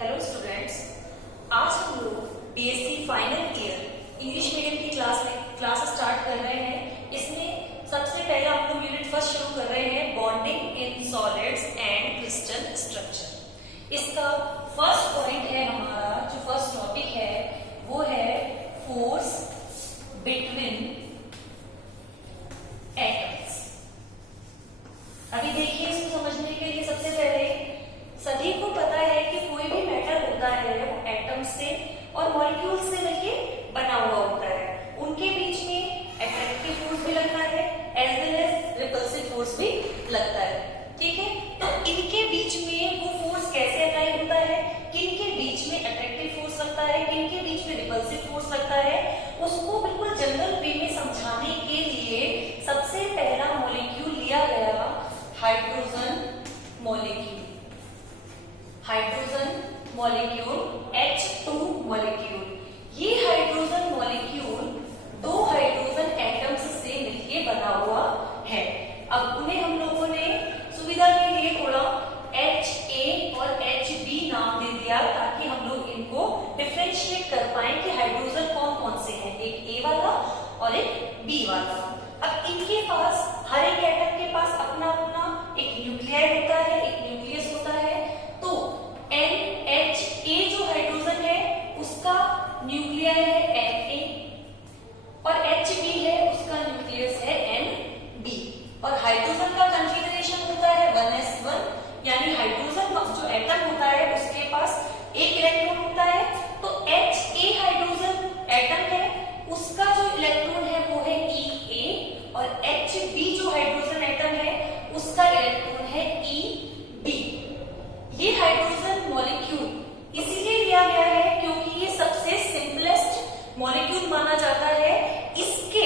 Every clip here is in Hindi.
हेलो स्टूडेंट्स, आज हम लोग BSc final year English medium की क्लास स्टार्ट कर रहे हैं। इसमें सबसे पहला हम लोग यूनिट फर्स्ट शुरू कर रहे हैं, bonding in solids and crystal structure. इसका फर्स्ट पॉइंट है, हमारा जो फर्स्ट टॉपिक है वो है फोर्स बिटवीन एटम्स। अभी देखिए, इसको समझने के लिए सबसे पहले सभी को पता है कि कोई भी मैटर होता है वो एटम से और मॉलिक्यूल से मिलकर बना हुआ होता है। उनके बीच में अट्रैक्टिव फोर्स भी लगता है as well as repulsive force भी लगता है। ठीक है, तो इनके बीच में वो फोर्स कैसे अप्लाई होता है, किनके बीच में अट्रैक्टिव फोर्स लगता है, किनके बीच में रिपल्सिव फोर्स लगता है, उसको बिल्कुल जनरल वे में समझाने के लिए सबसे पहला मॉलिक्यूल लिया गया hydrogen molecule. Hydrogen molecule H2 molecule. ये हाइड्रोजन मॉलिक्यूल दो हाइड्रोजन एटम्स से मिलके बना हुआ है। अब उन्हें हम लोगों ने सुविधा के लिए थोड़ा HA और HB नाम दे दिया ताकि हम लोग इनको डिफरेंशिएट कर पाए कि हाइड्रोजन कौन कौन से हैं, एक A वाला और एक B वाला। अब इनके पास, हर एक एटम के पास अपना अपना एक न्यूक्लियाई होता है, एक न्यूक्लियस होता है। तो NHA जो हाइड्रोजन है उसका न्यूक्लियाई है Na और HB है उसका न्यूक्लियस है NB। और हाइड्रोजन का कॉन्फ़िगरेशन होता है 1s1, यानी हाइड्रोजन जो एटम होता है उसके पास एक इलेक्ट्रॉन होता है। तो HA हाइड्रोजन एटम है उसका जो इलेक्ट्रॉन है वो है EA और HB जो हाइड्रोजन एटम है उसका इलेक्ट्रॉन है EB। ये हाइड्रोजन मॉलिक्यूल इसीलिए लिया गया है क्योंकि ये सबसे सिंपलेस्ट मॉलिक्यूल माना जाता है। इसके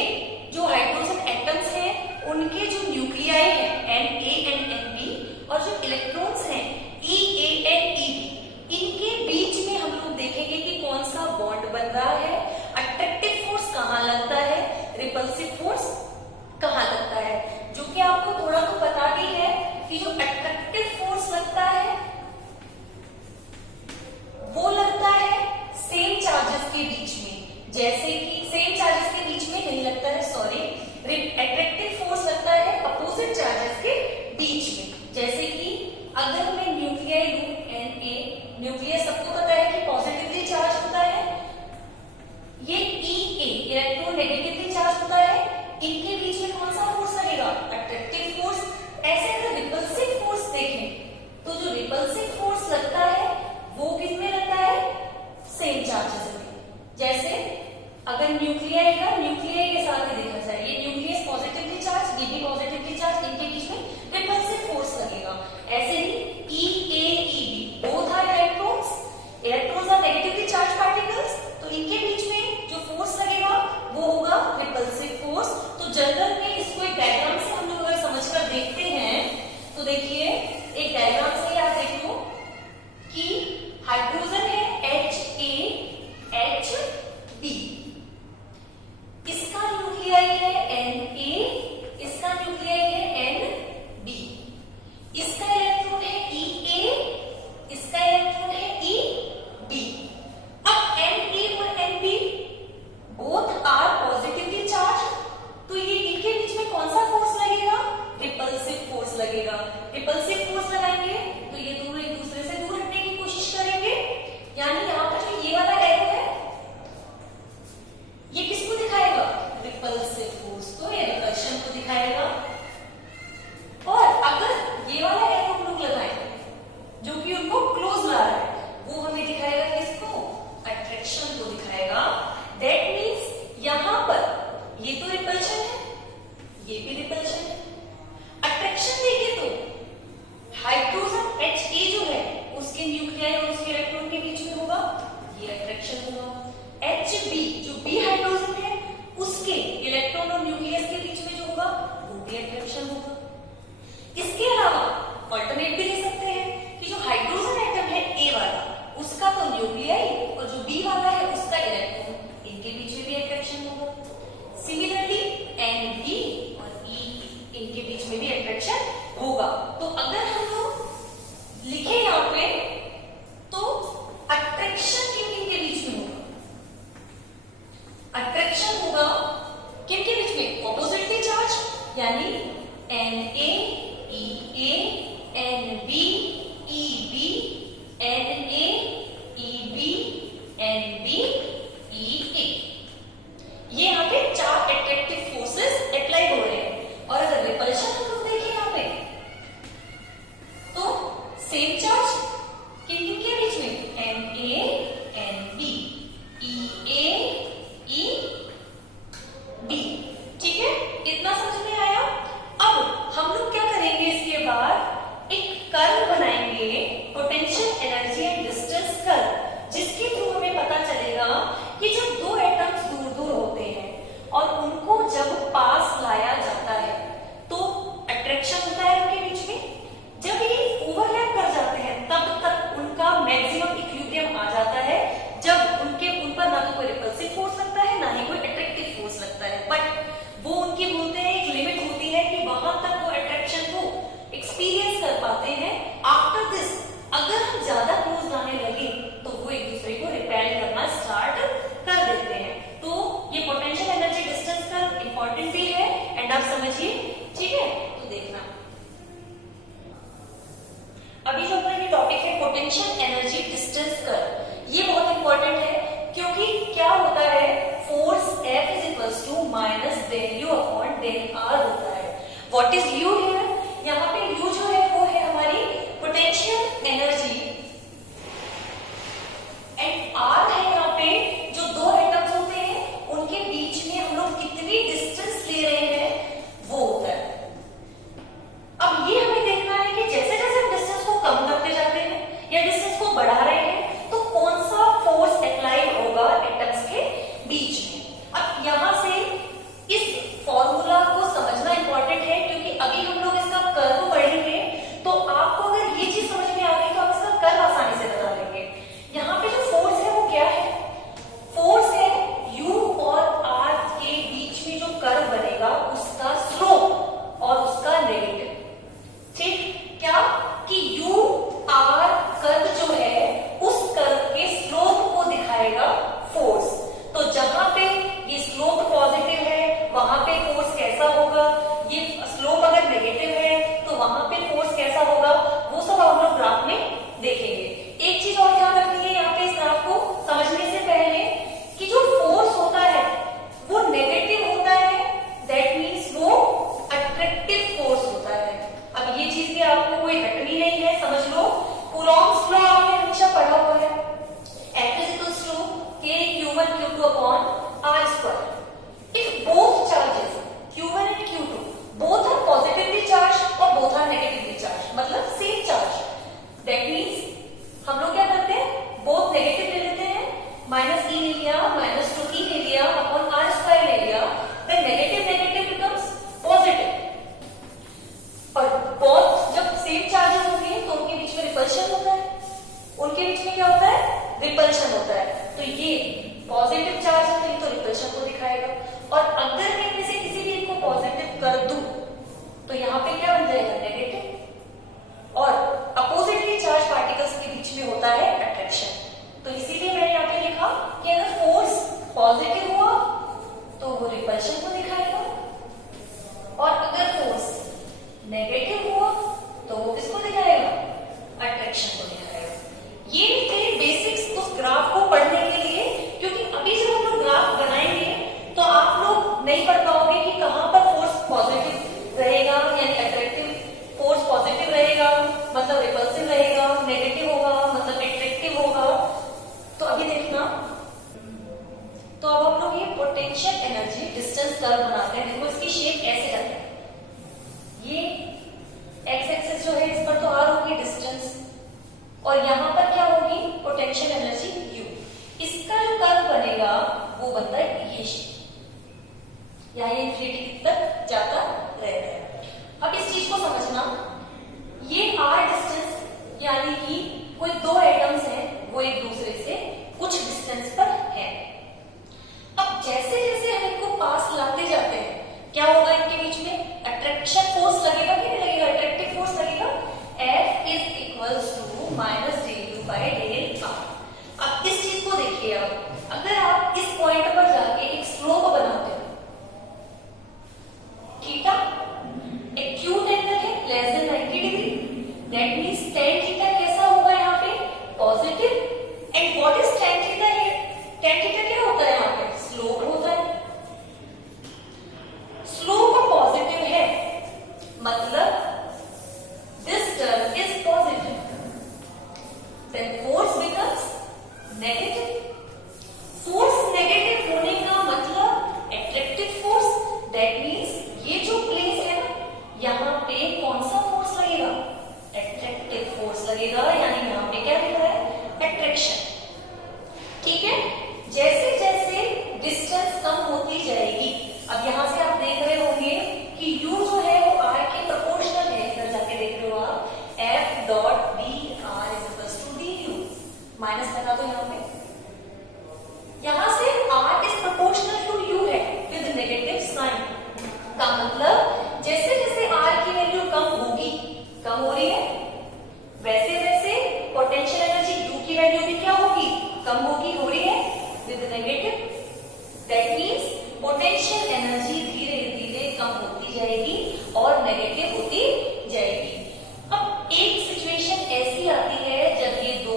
जो हाइड्रोजन एटम्स हैं उनके जो न्यूक्लियाई है Na एंड Nb और जो इलेक्ट्रॉन्स हैं Ea एंड Eb, इनके बीच में हम लोग देखेंगे कि कौन सा बॉन्ड बन रहा है, अट्रैक्टिव फोर्स कहाँ लगता है, रिपल्सिव फोर्स कहाँ लगता है। जो कि आपको थोड़ा तो पता ही है कि जो अट्रैक्टिव फोर्स लगता है वो लगता है सेम चार्जेस के बीच में, जैसे कि सेम चार्जेस के बीच में नहीं लगता है, सॉरी, अट्रैक्टिव फोर्स लगता है अपोजिट चार्जेस के बीच में। जैसे कि अगर मैं न्यूक्लियाई लूं Na, न्यूक्लियस सबको पता है कि पॉजिटिवली चार्ज होता है, ये Ea इलेक्ट्रॉन नेगेटिवली चार्ज होता है। इनके बीच में कौन सा फोर्स लगेगा, अट्रैक्टिव फोर्स। ऐसे अगर रिपल्सिव फोर्स देखें तो जो रिपल्सिव फोर्स लगता है वो किसमें लगता है, सेम चार्जेस में। जैसे अगर न्यूक्लियाई के साथ ही देखा जाए, ये न्यूक्लियस पॉजिटिवली चार्ज, ये भी पॉजिटिवली चार्ज, इनके बीच में रिपल्सिव फोर्स लगेगा। ऐसे ही EA, EB both are electrons are negatively charge particles, तो इनके बीच में जो फोर्स लगेगा वो होगा रिपल्सिव फोर्स। तो जनरल में इसको एक डायग्राम से हम लोग अगर समझकर देखते हैं तो देखिए, एक डायग्राम से आप देख लो कि हाइड्रोजन है HAHB, इसका न्यूक्लियाई है Na, इसका न्यूक्लियाई है NB, इसका इलेक्ट्रॉन है Ea, इसका इलेक्ट्रॉन है EB। अब Na और NB both are positively charge, तो ये इनके बीच में कौन सा फोर्स लगेगा, रिपल्सिव फोर्स लगेगा। रिपल्सिव फोर्स लगाएंगे तो ये दोनों एक दूसरे से दूर हटने की कोशिश करेंगे। यानी यहाँ पर जो ये वाला एरो है ये किसको दिखाएगा, रिपल्सिव फोर्स, तो ये रिपल्शन को दिखाएगा। और अगर ये वाला एरो हम लोग लगाएं जो कि उनको क्लोज ला रहा है, वो हमें दिखाएगा किसको, अट्रैक्शन को दिखाएगा। दैट मीन्स यहाँ पर ये तो रिपल्शन है, ये भी रिपल्शन है। अट्रैक्शन देखिए तो हाइड्रोजन Ha जो है उसके न्यूक्लियाई और उसके इलेक्ट्रॉन के बीच में होगा, ये अट्रैक्शन होगा। HB जो B हाइड्रोजन है उसके इलेक्ट्रॉन और न्यूक्लियस के बीच में जो होगा वो भी अट्रैक्शन होगा। इसके अलावा ऑल्टरनेट भी ले सकते हैं कि जो हाइड्रोजन एटम है A वाला उसका तो न्यूक्लियाई और जो B वाला है उसका इलेक्ट्रॉन, इनके बीच में भी अट्रैक्शन होगा। सिमिलरली NB और E, इनके बीच में भी अट्रैक्शन होगा। तो अगर हम लोग लिखे यहाँ पे तो पोटेंशियल एनर्जी डिस्टेंस कर्व। ये बहुत इंपॉर्टेंट है क्योंकि क्या होता है, force F is equals to minus del u upon del r होता है। What is u here? यहाँ पे यू जो है वो है हमारी पोटेंशियल एनर्जी एंड आर है यहाँ पे जो दो एटम्स होते हैं उनके बीच में हम लोग कितनी डिस्टेंस ले रहे हैं वो होता है। अब ये हमें देखना है कि जैसे जैसे हम डिस्टेंस को कम करते जाते हैं या डिस्टेंस को बढ़ा रहे हैं तो कौन सा फोर्स अप्लाई होगा एटम्स के बीच में। अब यहां से इस फॉर्मूला को समझना इंपॉर्टेंट है क्योंकि अभी हम लोग इसका कर्व पढ़ेंगे तो आपको अगर ये चीज समझ में आ गई तो आप इसका कर्व आसानी से बता लेंगे। यहाँ पे जो फोर्स है वो क्या है? फोर्स है u और r के बीच में जो कर्व बनेगा उसका स्लोप और उसका नेगेटिव। ठीक, क्या कि u r कर्व जो है उस कर्व के स्लोप को दिखाएगा फोर्स। तो जहां पे ये स्लोप पॉजिटिव है वहां पे फोर्स कैसा होगा, ये स्लोप अगर नेगेटिव है तो वहां पे फोर्स कैसा होगा, वो सब हम लोग ग्राफ में देखेंगे। एक चीज और ध्यान रखनी है यहाँ पे इस ग्राफ को समझने से पहले कि जो फोर्स होता है वो नेगेटिव होता है, दैट मीन्स वो अट्रैक्टिव फोर्स होता है। अब ये चीज भी आपको कोई रटनी नहीं है, समझ लो। कूलॉम्स लॉ आपने हमेशा पढ़ा हुआ है, F is equals to K Q1 Q2 upon R square. If both charges Q1 and Q2 both are positively charged और both are negatively charged, मतलब same charge, that means हम लोग क्या करते हैं, both negative ले लेते हैं, माइनस e ले लिया, माइनस 2e ले लिया अपॉन R square ले लिया, then negative negative becomes positive। और both जब सेम चार्जेस होते हैं तो उनके बीच में रिपल्शन होता है, उनके बीच में क्या होता है, रिपल्शन होता है। तो ये पॉजिटिव चार्ज होते हैं तो रिपल्शन को दिखाएगा और अगर मैं इनमें से किसी भी एक को पॉजिटिव कर दूं तो यहाँ पे क्या बन जाएगा, नेगेटिव। और अपोजिटली चार्ज पार्टिकल्स के बीच में होता है अट्रैक्शन। तो इसीलिए मैंने यहाँ पे लिखा कि अगर फोर्स पॉजिटिव हुआ तो वो रिपल्शन को दिखाएगा और अगर फोर्स नेगेटिव हुआ तो वो किसको दिखाएगा, अट्रैक्शन को दिखाएगा। ये थे बेसिक्स उस ग्राफ को पढ़ने के लिए, क्योंकि अभी जब हम लोग ग्राफ बनाएंगे तो आप लोग नहीं पढ़ पाओगे कि कहां पर फोर्स पॉजिटिव रहेगा यानी अट्रैक्टिव, फोर्स पॉजिटिव रहेगा मतलब रिपल्सिव रहेगा, नेगेटिव होगा मतलब अट्रैक्टिव होगा। तो अभी देखना, तो अब हम लोग ये पोटेंशियल एनर्जी डिस्टेंस कर्व बनाते हैं। देखो इसकी शेप ऐसे करते हैं, ये एक्स एक्सिस जो है इस पर तो आर होगी डिस्टेंस और यहां पर क्या होगी, पोटेंशियल एनर्जी यू। इसका जो कर्व बनेगा वो बनता है ये शेप, यहाँ ये इंफिनिटी तक जाता रहता है। अब इस चीज को समझना, ये आर डिस्टेंस यानी कि कोई दो एटम्स हैं वो एक दूसरे से कुछ डिस्टेंस पर हैं। अब जैसे जैसे हम इनको पास लाते जाते हैं क्या होगा, इनके बीच में अट्रैक्शन फोर्स लगेगा कि नहीं लगेगा, अट्रैक्टिव फोर्स लगेगा। F is equals to minus del u by del r. अब इस चीज को देखिए, आप अगर आप इस पॉइंट पर जाके एक स्लोप बनाते हो, थीटा एक्यूट एंगल है less than 90 degree, that means tan theta कैसा होगा यहाँ पे, positive. And what is tan theta here, tan theta क्या होता है यहाँ पे, स्लोप होता है। स्लोप पॉजिटिव है मतलब this term is positive, then force becomes negative. Force negative होने का मतलब attractive force, that means ये जो प्लेस है ना यहाँ पे कौन सा फोर्स लगेगा, attractive force लगेगा, यानी यहाँ पे क्या लिखा है, attraction। ठीक है, जैसे जैसे डिस्टेंस कम होती जाएगी, अब यहां से आप देख रहे होंगे कि u जो है वो r के प्रोपोर्शनल है, इधर जाके देख रहे हो आप, F dot d r is equals to du, minus लगा दो यहाँ पे, यहां से r is proportional to u है विद नेगेटिव साइन, का मतलब जैसे जैसे r की वैल्यू कम होगी, कम हो रही है, वैसे वैसे पोटेंशियल एनर्जी u की वैल्यू भी क्या होगी, कम होगी, हो रही है with negative, that means potential energy धीरे धीरे कम होती जाएगी और नेगेटिव होती जाएगी। अब एक सिचुएशन ऐसी आती है जब ये दो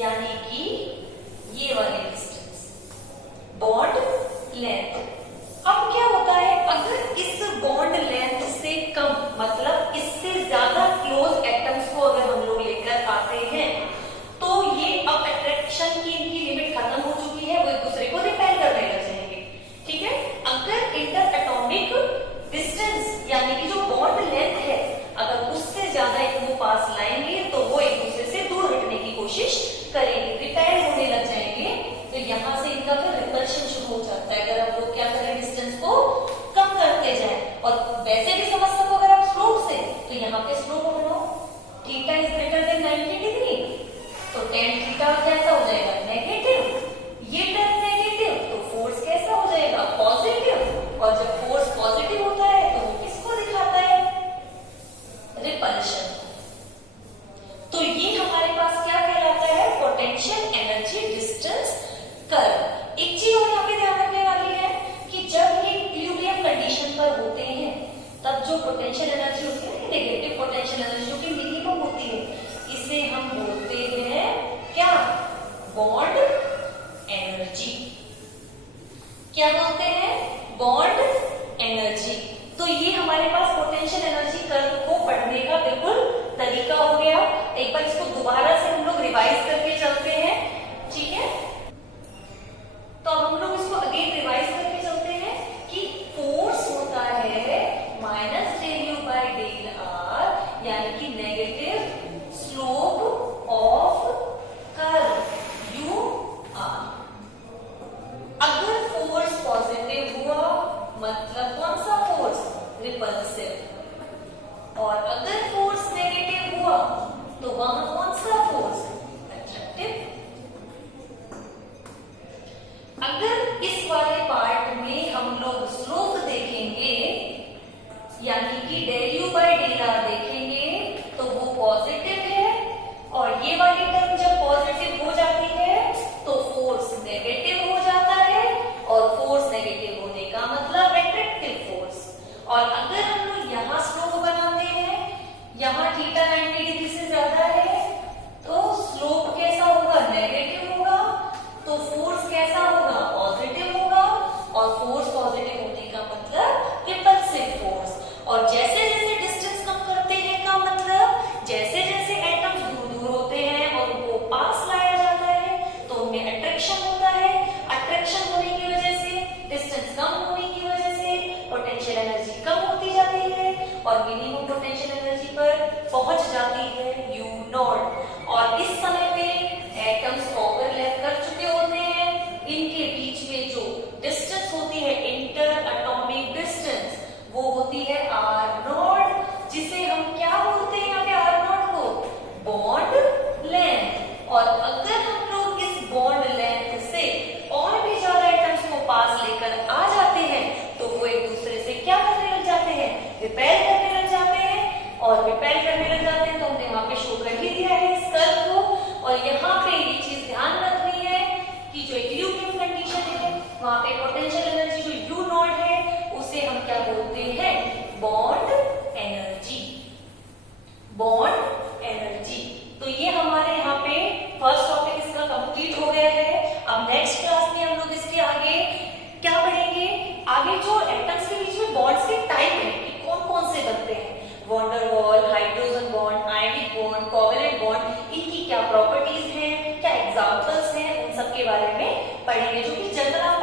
यानी कि ये वाले डिस्टेंस, बॉन्ड लेंथ। अब क्या होता है, अगर इस बॉन्ड लेंथ से कम मतलब इससे ज्यादा क्लोज एटम्स को अगर हम लोग लेकर आते हैं तो ये अब अट्रैक्शन की इनकी लिमिट खत्म हो चुकी है, वो एक दूसरे को रिपेल करने लग जाएंगे। ठीक है, अगर इंटर एटॉमिक डिस्टेंस यानी कि जो बॉन्ड लेंथ है अगर उससे ज्यादा इनको पास लाएंगे तो वो एक दूसरे से दूर हटने की कोशिश करेंगे, रिपेल होने लग जाएंगे। तो यहाँ से इनका फिर रिपल्शन शुरू हो जाता है। अगर हम लोग क्या करें, डिस्टेंस को कम करते जाएं, और वैसे भी समझ सको अगर आप स्लोप से, तो यहाँ पे स्लोप बनाओ, theta is greater than 90 degree, तो टेन थीटा कैसा हो जाएगा, नेगेटिव। ये टर्म नेगेटिव तो फोर्स कैसा हो जाएगा, पॉजिटिव। और जब फोर्स पॉजिटिव होता है तो वो किसको दिखाता है, रिपल्शन। तो ये हमारे पास क्या कहलाता है, पोटेंशियल एनर्जी डिस्टेंस कर्व। एक चीज और यहाँ पे ध्यान रखने वाली है कि जब ये इक्विलिब्रियम कंडीशन पर होते हैं तब जो पोटेंशियल एनर्जी होती है, नेगेटिव पोटेंशियल एनर्जी जो कि मिनिमम होती है, इसे हम बोलते हैं क्या, बॉन्ड एनर्जी। क्या बोलते हैं, बॉन्ड एनर्जी। तो ये हमारे पास पोटेंशियल एनर्जी कर्व को पढ़ने का बिल्कुल तरीका हो गया। एक बार इसको दोबारा से हम लोग रिवाइज करके चलते हैं, ठीक है। तो अब हम लोग इसको अगेन रिवाइज करके चलते हैं कि फोर्स होता है minus del u by del r, यानी कि negative slope of curve u r. अगर फोर्स पॉजिटिव हुआ मतलब कौन सा फोर्स, रिपल्सिव। और अगर फोर्स नेगेटिव हुआ तो वहां कौन सा फोर्स, अट्रैक्टिव। अगर इस वाले पार्ट में हम लोग स्लोप देखेंगे यानी कि del u by del r देखेंगे तो वो पॉजिटिव है, और ये वाली टर्म जब पॉजिटिव हो जाती है तो फोर्स नेगेटिव हो जाता है, और फोर्स नेगेटिव होने का मतलब एट्रैक्टिव फोर्स। और अगर हम लोग यहाँ स्लोप बनाते हैं, यहाँ थीटा 90 डिग्री से ज्यादा है तो स्लोप कैसा होगा, नेगेटिव होगा, तो फोर्स कैसा होगा, पॉजिटिव होगा, और फोर्स पॉजिटिव होने का मतलब रिपल्सिव फोर्स। और जैसे जैसे डिस्टेंस कम करते हैं का मतलब जैसे जैसे एटम्स दूर दूर होते हैं और उनको पास लाया जाता है तो उनमें अट्रैक्शन होता है। अट्रैक्शन होने की वजह से, डिस्टेंस कम होने की वजह से पोटेंशियल एनर्जी कम होती जाती है और मिनिमम पोटेंशियल एनर्जी पर पहुंच जाती है यू नॉट। और इस समय पे एटम्स ओवरलैप कर चुके होते हैं, इनके बीच में जो डिस्टेंस होती है इंटर एटॉमिक डिस्टेंस वो होती है आर नॉट, जिसे हम क्या बोलते हैं यहाँ पे आर नॉट को, बॉन्ड लेंथ। और अगर हम लोग इस बॉन्ड लेंथ से और भी ज्यादा एटम्स को पास लेकर आ जाते हैं तो वो एक दूसरे से क्या करने लग जाते हैं, रिपेल करने लग जाते हैं। और रिपेल करने लग जाते हैं तो हमने वहां पे शो कर ही दिया है इस कर्व को। और यहाँ पे ये चीज ध्यान रखनी है कि जो इक्विलिब्रियम कंडीशन है वहां पे पोटेंशियल एनर्जी जो यू नॉट है उसे हम क्या बोलते हैं, बॉन्ड एनर्जी, बॉन्ड एनर्जी। तो ये हमारे यहाँ पे फर्स्ट टॉपिक इसका कंप्लीट हो गया है। अब नेक्स्ट क्लास में हम लोग इसके आगे क्या पढ़ेंगे, आगे जो एटम्स के बीच में बॉन्ड्स के टाइप है कि कौन कौन से बनते हैं, van der Waals, hydrogen bond, ionic bond, covalent bond, इनकी क्या प्रॉपर्टीज हैं, क्या एग्जांपल्स हैं, उन सब के बारे में पढ़ेंगे जो कि जनरल